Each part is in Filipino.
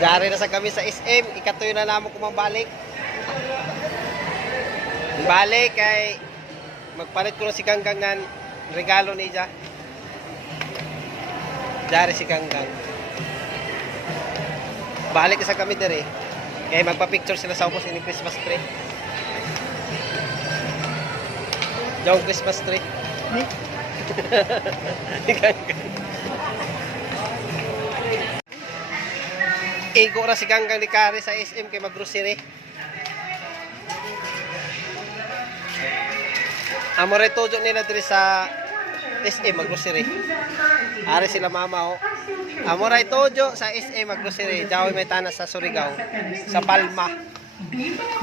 Dari na sa kami sa SM, ikatuyo na namo kumabalik. Balik kay magpalit ko na si Ganggangan regalo ni Ija. Dari si Ganggang. Balik sa kami dire. Kay magpa-picture sila sa upos ini Christmas tree. Yung Christmas tree. Igo na si Ganggang ni Kari sa SM kay mag-grocery. Amore tujo nila diri sa SM mag-grocery. Ari sila mama o. Amore tujo sa SM mag-grocery. Jawi may tanas sa Surigao. Sa Palma.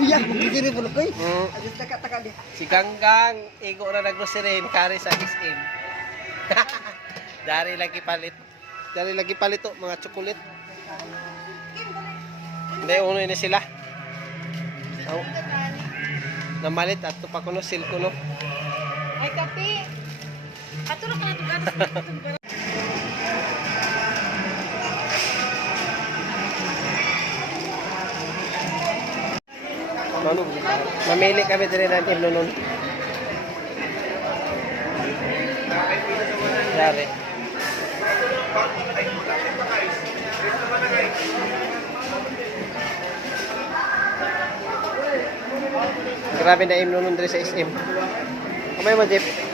Iya, magigiri po koy. Mm. Taka di. Si Ganggang igo na nag-grocery ni Kari sa SM. Dari lagi palit. Dari lagi palit to mga chocolate. Hindi, uno ini sila. Oh. Namalit at pa kuno silko no. Ay kape. Ato na ka ganas. Mamili kami din ng imno nun. Dari. Grabe na imno nun din sa SM. Kamay mo, Jeep.